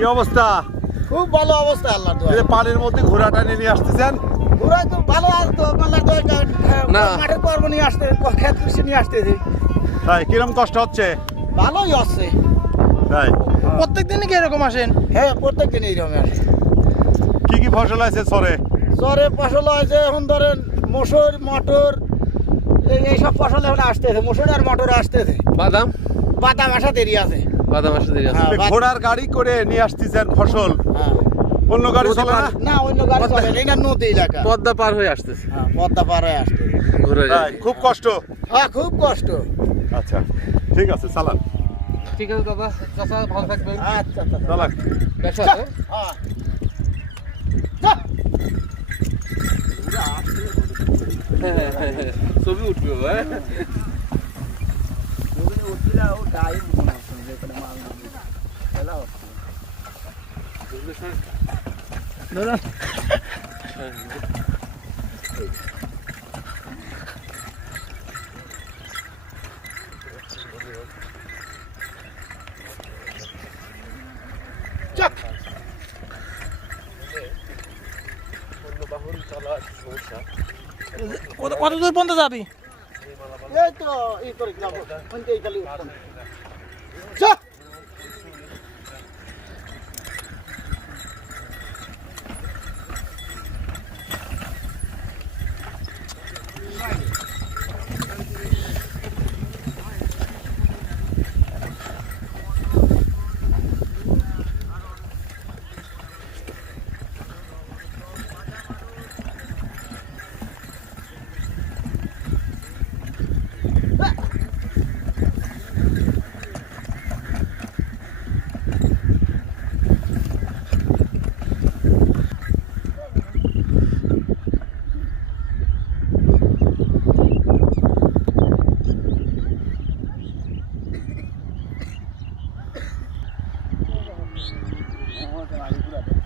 অবস্থা? খুব ভালো অবস্থা আল্লাহ এই পানির মধ্যে ঘোড়াটা নিয়ে আসতেছেন? পুরা তো ভালো আসতো তো না। মাঠের পর্ব নিয়ে আসতে খেত কৃষি নিয়ে আসতেছে। তাই কিরম কষ্ট হচ্ছে? ভালোই আসছে তাই প্রত্যেক দিনই কি এরকম আসেন? হ্যাঁ প্রত্যেক দিন এইরকম আসে। কি কি ফসল আছে সরে? জ্বরে ফসল আছে এখন ধরেন মসুর মটর এই- এইসব ফসল এখন আসতেছে। মসুর আর মটর আসতেছে। বাদাম? বাদাম আসা দেরি আছে। হ্যাঁ, ঘোড়ার গাড়ি করে নিয়ে আসতেছেন ফসল? হ্যাঁ। অন্য গাড়ি চলে না? না অন্য গাড়ি চলে না, এটা নদী এলাকা। পদ্মা পার হয়ে আসতেছে। হ্যাঁ, পদ্মা পার হয়ে আসতে ঘুরে তাই খুব কষ্ট। হ্যাঁ খুব কষ্ট। আচ্ছা ঠিক আছে চালান। ঠিক আছে দাদা। চাচা ভালো থাকবেন। আচ্ছা আচ্ছা চালান। ব্যবসা? হ্যাঁ। যা। হ্যাঁ, হ্যাঁ, হ্যাঁ, হ্যাঁ। ছবি উঠবে হ্যাঁ যাক। কত কত দূর পর্যন্ত যাবি এই তো ই করে যাব por te va